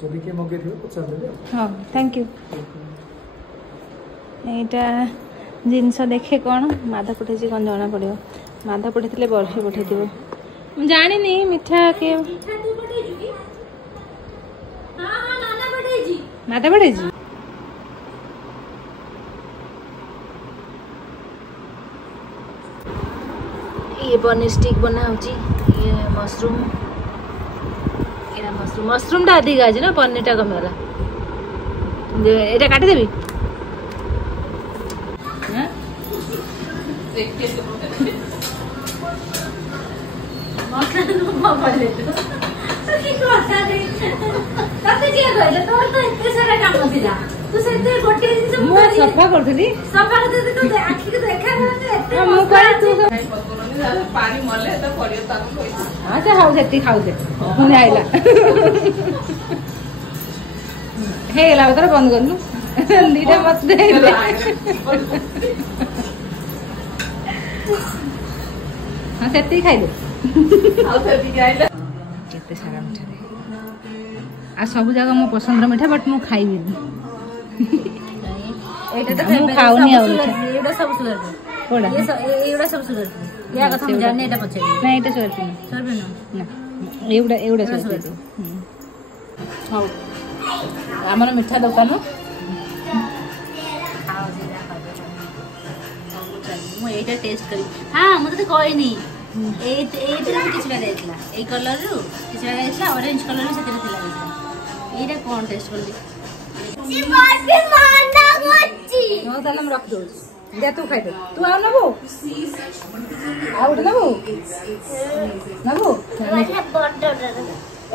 जदि के मगे दियो पचार देबे। हां थैंक यू। एटा जिनस देखे कौन माधा पठे कौन जना पड़ो माधा पठे बर्फी पठे थो जानी नहीं मिठा के माधा पठे ये पनीर स्टिक बना ये मशरूम मशरूम टा अधिक आज ना पनीर टा कम ये काटिदेवी सफा करी अच्छा खाऊ से खाऊे पुणी आईला है तर बंद करनु दीटा मत हाँ से खाइले केते सारा मिठा आ सब जगह मो पसंद मिठा बट मु खाइबी मु खाऊनी आ एटा सब सुगर कोडा एटा सब सुगर या कथा हम जाने एटा पछे नहीं एटा सुगर ना एवडा एवडा सुगर हां हमर मिठा दुकान मु एटा टेस्ट करी हां मते कहनी ए कलर रु किसी ऑरेंज कलर रु सेते थिला एटा कोन टेस्ट करली सी बर्फी माना गोची नो तलम रख दो दे तू खाइ दे तू आ नबो आउट नबो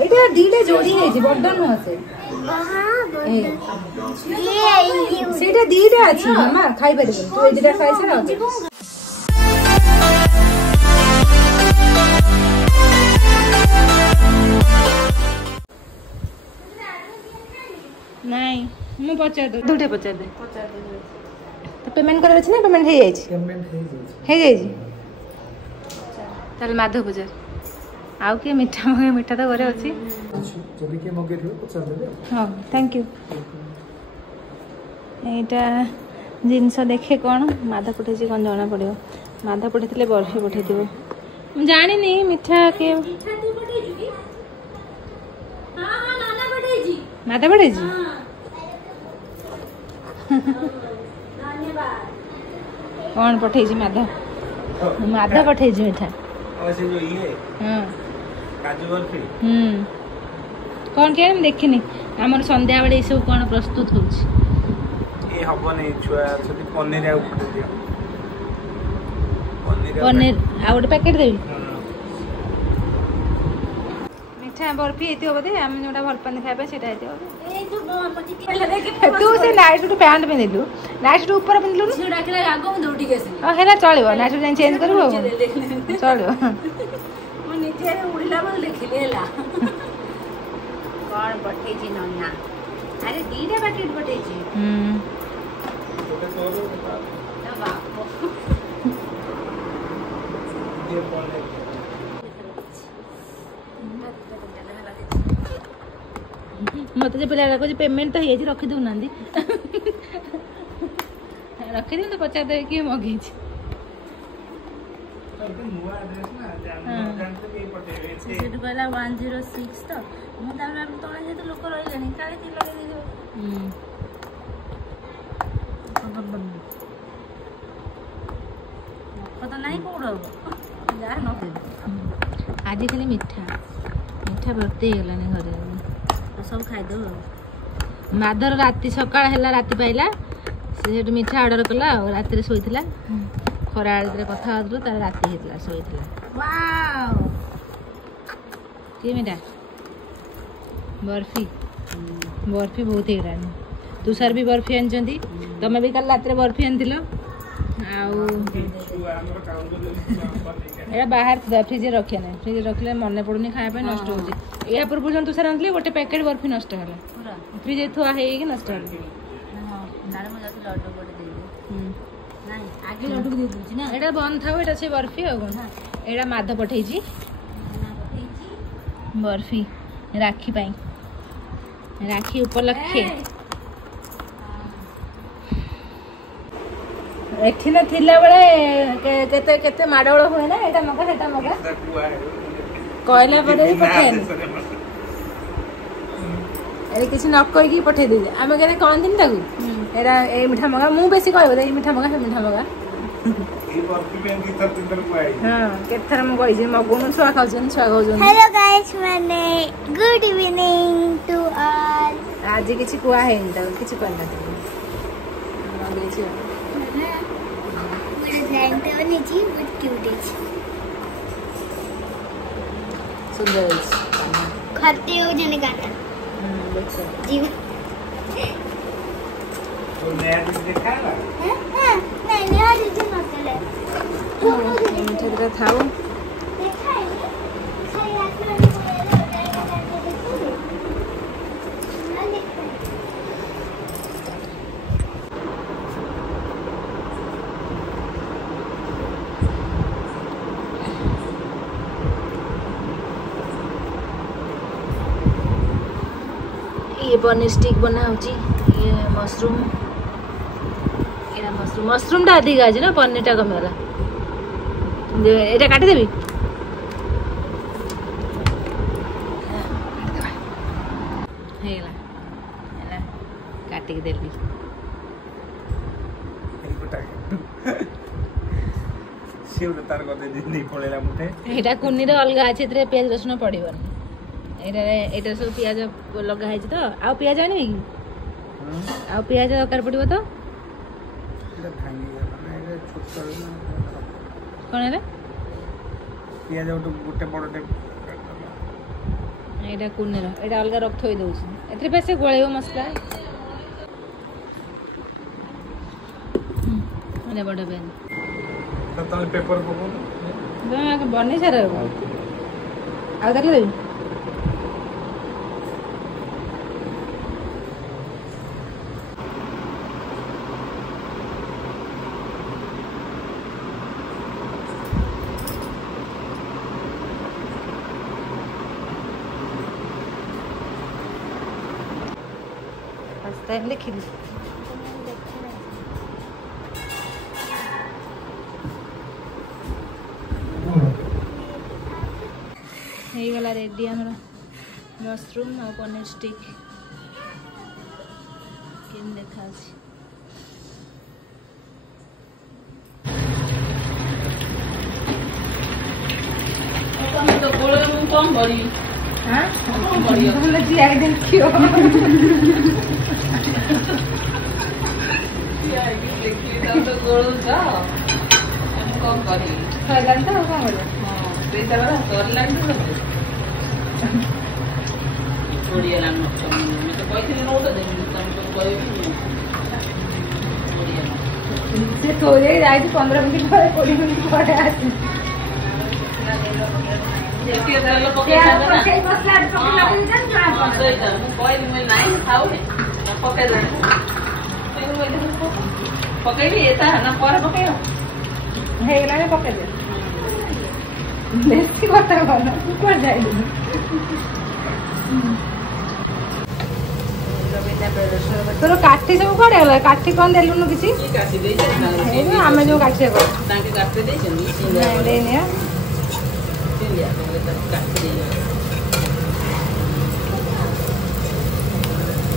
एटा दीटा जोड़ी है जी बड्डन न से ये सेटा दीटा अछि मामा खाइ परबो तू ए दीटा खाइ छ नहीं मु पचार दे दुटे पचार दे तो पेमेंट करे अछि ना पेमेंट हे जाई चल माधव पचार आउ के मीठा तो घरे अछि जदि के मगे दियो पचार देबे। हां थैंक यू। एटा जिनस देखे कौन माधा पठे कौन जना पड़ो माधा पठे बर्फी पठे थो जानी नहीं मिठा के माधा पठे कौन पठे माधा पठे मिठा काजू बर्फी कौन के देखनी आमर संध्या बेले सब कौन प्रस्तुत हो पनीर आ गोटे पैकेट देवी मिठा बर्फी ये बोधे आम जो भल पानी खाया से तू से नाइट सूट पैंट पिंधलु नाइट सूट ऊपर पिंधलु है चलो नाइट सूट चेंज कर चलो कौन पठेछि नन्ना अरे दीटा पैकेट पठेछि मत जो पिला रखो पेमेंट तो है रखी दऊ ना रखी तो पचार दे कि मगे कहला 106 तो मुझे तले जो लोक रही तो नहीं कौन आज खाली मिठा मिठा भर्ती गलानी घरे सब खाईदे माधर राति सका राति पाइला से मिठा ऑर्डर कला राति शोला खरा कथा तार राति होता शोला कि मिठा बर्फी बर्फी बहुत है तुषार भी बर्फी आनी तुम भी कल रात बर्फी आन बाहर फ्रिज रखे ना फ्रिज रखले मन पड़ूनी खाया नष्ट हो या पूर्व जो तुषार आनी गोटे पैकेट बर्फी नष्ट है फ्रिज थुआ है नष्ट एटा बंद था एटा से बर्फी एटा माध पठे बर्फी राखी पाई राखी उपलक्षे एठी न थिला बेले केते केते माडोळ होय ना एटा मगा सेटा मगा कहला परे पठेन अरे किसी न कहि की पठे दे आमे केने कोन दिन ताकू एरा ए मिठा मगा मु बेसी कहबो ए मिठा मगा ई बर्फी पे दी तर दिन पाई हां केथर म कहि जे मगुनु छुआ खाउछन हेलो गाइस माने गुड इवनिंग टू ऑल आज किछि कुआ है त किछि करना मगे छी मेरे ब्लैंक पे नीचे बहुत क्यूट है सुंदर खाते हो जने गाना जी तो नया दिन दिखाएगा हां नहीं आज दिन मत ले मीठा तेरा थाओ देखा है सारी रात में देखो ना देखा ये पनीर स्टिक बना होची ये मशरूम मशरूम टा अधिक आज ना पनीर टा कम होला एटा काटी देबी हेला हेला काटी के देबी शिव तार गदे दिन नहीं पड़ेला मुठे एटा कुनी रे अलगा अछि तरे प्याज रसुन पड़िबन एटा सब प्याज लगा है तो आ प्याज आनी आ प्याज दरकार पड़िबो तो एटा भांगी माने एटा छोट कोन रे पियाज गोटे बड़टे एटा कुनी रे एटा अलगा रख थोई दउछ एतरे पैसे गोळेबो मसला माने बड़ा बेन तो तले पेपर पको बे बने छरे आ देखले टाइम देखिली ହେଇଗଲା ରେଡି ଆମର ମଶରୁମ ଆଉ ପନିର ଷ୍ଟିକ୍ କେମିତି ଦେଖାଯାଉଛି କଣ କରିବି ଭଲ ଜିଆ ଦେଖିବ କଣ କରିବି ସରିଲାଣି ତ ଆଉ କଣ କରିବ ସେଇଟା ପରା ସରିଲାଣି ତ ପୋଡ଼ିଗଲାଣି ମତେ କହିଥିଲି ନୋଟ ଦେବି ତମକୁ କହିବି ସେ ଶୋଇ ଯାଇଛି 15 ମିନିଟ୍ ପରେ 20 ମିନିଟ୍ ପରେ ଆସି ପକେଇବି ଏଟା ନା ପରେ ପକେଇବ ହେଇଗଲାଣି ପକେଇଦେ ବେଶୀ କଥା କଣ କୁଆଡେ ଯାଇନି ତୋର କାଠି ସବୁ କୁଆଡେ ଗଲା କାଠି କଣ ଦେଲୁନୁ କିଛି ଆମେ ଯୋଉ କାଠି ଦେଇନି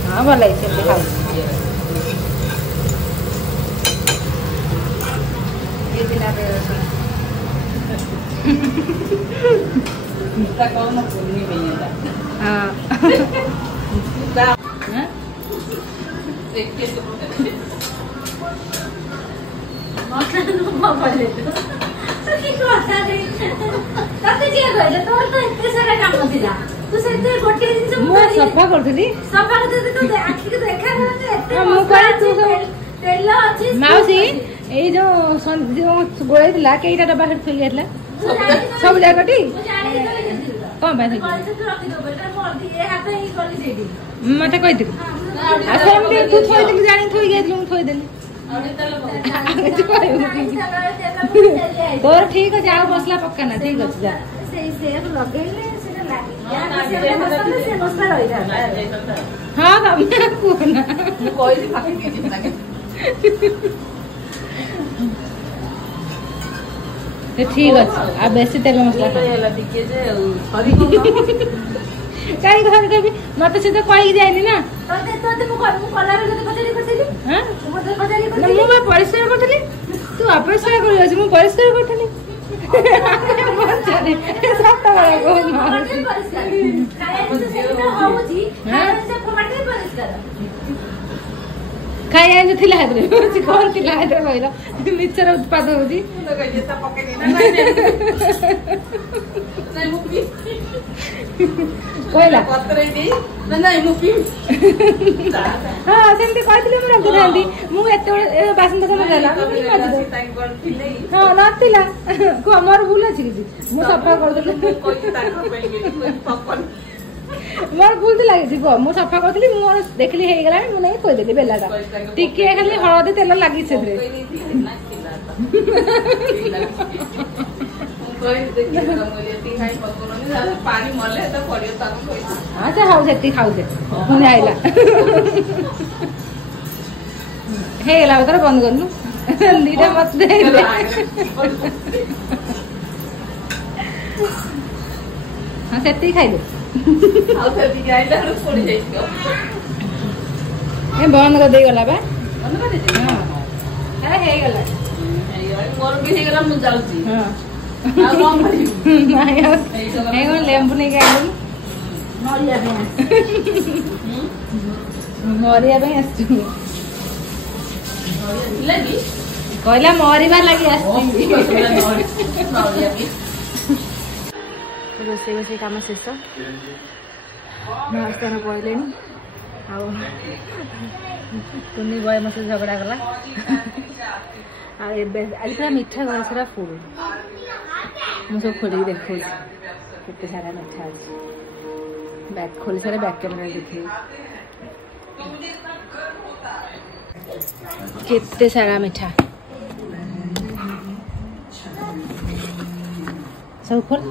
ହଁ ଭଲ ହେଇଛି ଖାଉ ସଫା କରୁଥିଲି ମାଉସୀ ଏଇ ଯୋଉ ଗୋଳେଇ ଥିଲା କେଇଟା ଡବା ସେଠି ଥୋଇ ଯାଇଥିଲା ସବୁ ଜାଗଟି କଣ ପାଇଁ ମତେ କହିଥିଲି ତୁ ଥୋଇଦେଲି ଜାଣି ଥୋଇ ଯାଇଥିଲୁ ମୁଁ ଥୋଇଦେଲି ତୋର ଠିକ ଅଛି ଆଉ ମସଲା ପକାନା ଠିକ ଅଛି ଯା हाँ तमे कुहना ठीक अच्छे आ बेसी तेल मसला कहीं घर कभी मत से तो कही जाइनी ना मैं परिष्कार करथली तू अपरिष्कार कर मु परिष्कार करथली खाई आइन थिला हेतरे कौन थिला हेतरे कहला मिचर उत्पाद होजी कहला पत्रे दे नहीं मुकी हां सेमती कहथिले मु रखि दांती मु एते बासन बासन देला हां नथिला को हमर भूल अछि कि मु सफा कर देले कोइ ताको पे गेली पपन मोर भूल लागे गो मु सफा करथली मु देखली हे गेला मु नै कहि देली बेलाटा टिके खाली हळदी तेल लागि सेथरे अच्छा हाउ सेती खाऊ दे पुणी आइला हे गेला तर बंद करनु नीरा मत दे हां सेती खाइ दे आउ सेती आइला छोड़ी जाइयो ए बंद कर दे गला बा बंद कर दे हां हे गेला मोर भी हे गेला मु जाउची हां लेम्बू नहीं खाई मरिया कहला मरवा लगी रोसे रोसे कम शेष हस्तान पड़े आनी बय मत झगड़ा गला आज पूरा मीठा घर सारा फुल मुझे सब खोल देखो कितने सारा मीठा अच्छे बैग खोली सारा बैक कैमरा देखिए कितने सारा मीठा सब खोल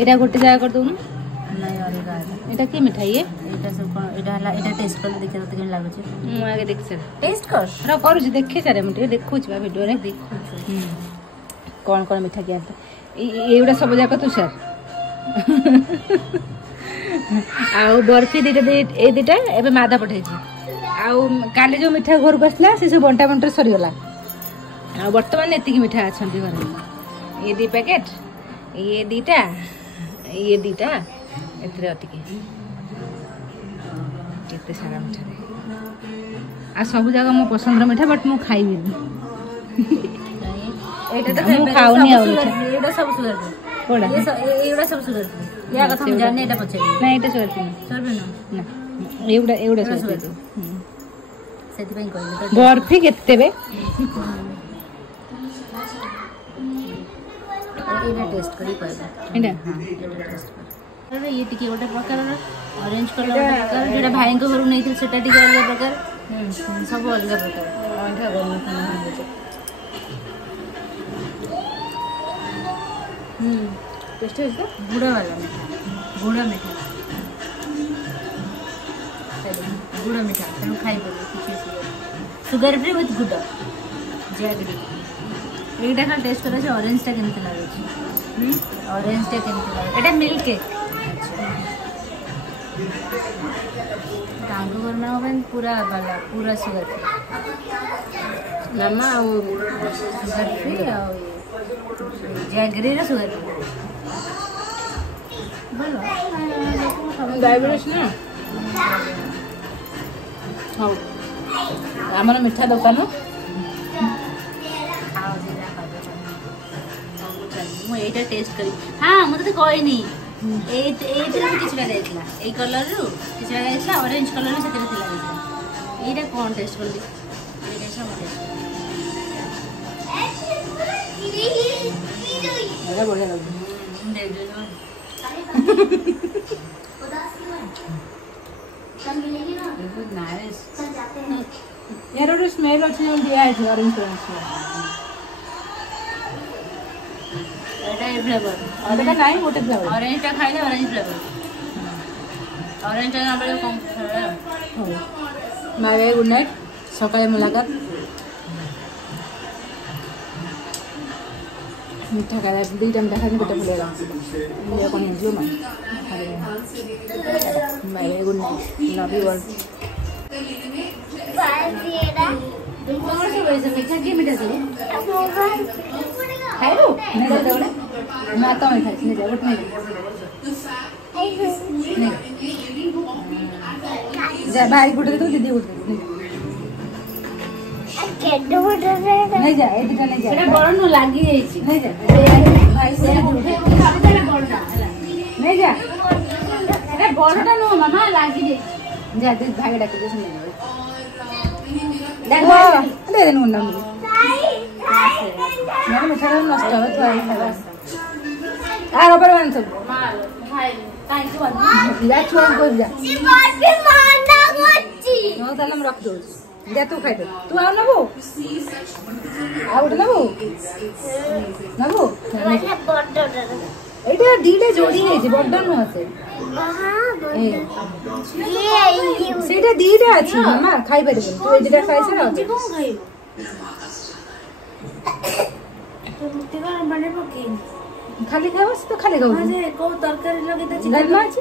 एटा गोटे जगह कर दूँ एटा की मिठाई है एटा सब कोन एटा हला एटा टेस्ट कर देखे तो केन लागो छै मु आगे देख से टेस्ट कर रा करू छी देखे सारे मु देखु छी बा वीडियो रे देखु कोन कोन मिठा किया एउडा सब जाक तू सर आ बर्फी दीटा ए दीटा एबे मादा पठाई छी आ काली जो मिठा घर को आसला से सब बंटा बंटर सरी गला आ वर्तमान एति की मिठा अछंती घर ये दी पैकेट ये दीटा एतरे अतिके केते सारा मिठा आ सब जगह मो पसंद मिठा बट मु खाइबी एटा तो मु खाउनी आ मिठा एटा सब सुगर कोडा ये एटा सब सुगर या कथा हम जाने एटा पछे ना एटा सुगर ना एटा सुगर सेति पे कहले बर्फी केते बे एटा टेस्ट करी कहले एटा हां एटा टेस्ट कर ये टिके गोटे प्रकार ऑरेंज कलर प्रकार जेटा भाई को घर नहीं थी सेटा टिके अलग प्रकार सब अलग प्रकार अंठा गरम टेस्ट है इसका गुड़ा वाला मीठा गुड़ा मीठा तेणु खाई सुगर फ्री विथ गुड़ जैगरी एटा खाली टेस्ट कर ऑरेंज टा केमती लगे ऑरेंज टा केमती लगे एटा मिल्क केक टांगू करना पूरा वाला पूरा सुगर फ्री नरमा sugar free jaggery sugar free बोलो डायबिटीज ना हाँ आमर मिठा दुकान मुझे टेस्ट करी हाँ मुझे तो कहनी किसी कलर रु किसी ऑरेंज कलर से यहाँ कौन टेस्ट कर बढ़िया लगे यार और स्मेल अच्छी दिया है ऑरेंज कलर फ्लेवर ଅଲଗା ନାହିଁ ଗୋଟେ ଫ୍ଲେଭର। ऑरेंज टा खाइले ऑरेंज फ्लेवर ऑरेंज टा ना बड़े कम ବାଏ ବାଏ ଗୁଡ୍ ନାଇଟ୍। ସକାଳେ ମୁଲାକାତ। ମିଠା ଖାଇବା ଦୁଇଟା ମିଠା ଖାଇଲେ ପେଟ ଫୁଲେଇଲା। କ'ଣ ହେଇଯିବ ନା bye bye good night love you all. मीठा की मीठा सब ଖାଇବୁ ନେଇ ଯା ଗୋଟେ ମୁଁ ହାତ ମାରି ଖାଇଛି ନେଇ ଯା ଗୋଟେ ନେଇ ଯା ଭାଇ ଗୋଟେ ଦେବୁ ଦିଦି ଗୋଟେ ଦେବୁ ନେଇ ଯା ଏ ଦୁଇଟା ନେଇ ଯା ସେଟା ବଡ ନ ଲାଗି ଯାଇଛି ନେଇ ଯା ଭାଇ ସେଟା ନେଇ ଯା ସେଟା ବଡଟା ନୁହଁ ମାମା ଲାଗି ଯାଇଛି ଯା ଦିଦି ଭାଇ ଡାକି ଦେ ନେଇ ଯା ଦେ ଦେ ନୁନ ନହେଲେ ମିଠା ନଷ୍ଟ ହେବ ତୁ ଆଇ ଖାଇବା ଆ ରବର ବାନ୍ଧ ସବୁ ଯା ଛୁଆଙ୍କୁ କହିବି ଯା ହଁ ତାହେଲେ ମୁଁ ରଖିଦେଉଛି ଯା ତୁ ଖାଇଦେ ତୁ ଆଉ ନେବୁ ଆଉ ଗୋଟେ ନେବୁ ଏଇଟା ଦିଟା ଯୋଡ଼ି ହେଇଛି ବଡ ନୁହଁ ସେ ସେଇଟା ଦିଟା ଅଛି ମାମା ଖାଇପାରିବୁନି ତୁ ଏଇ ଦିଟା ଖାଇସାର ଖାଲି ଖାଇବ ସେ ତ ଖାଲି ଖାଉଛି କୋଉ ତରକାରୀ ଲଗେଇ ଡାଲମା ଅଛି